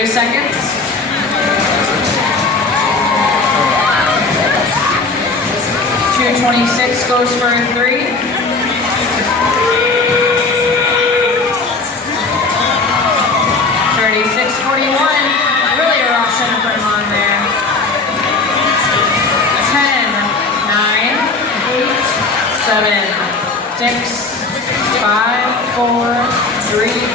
30 seconds. .226 goes for a 3. 36:41. Really a rush and put him on there. 10, 9, 8, 7, 6, 5, 4, 3,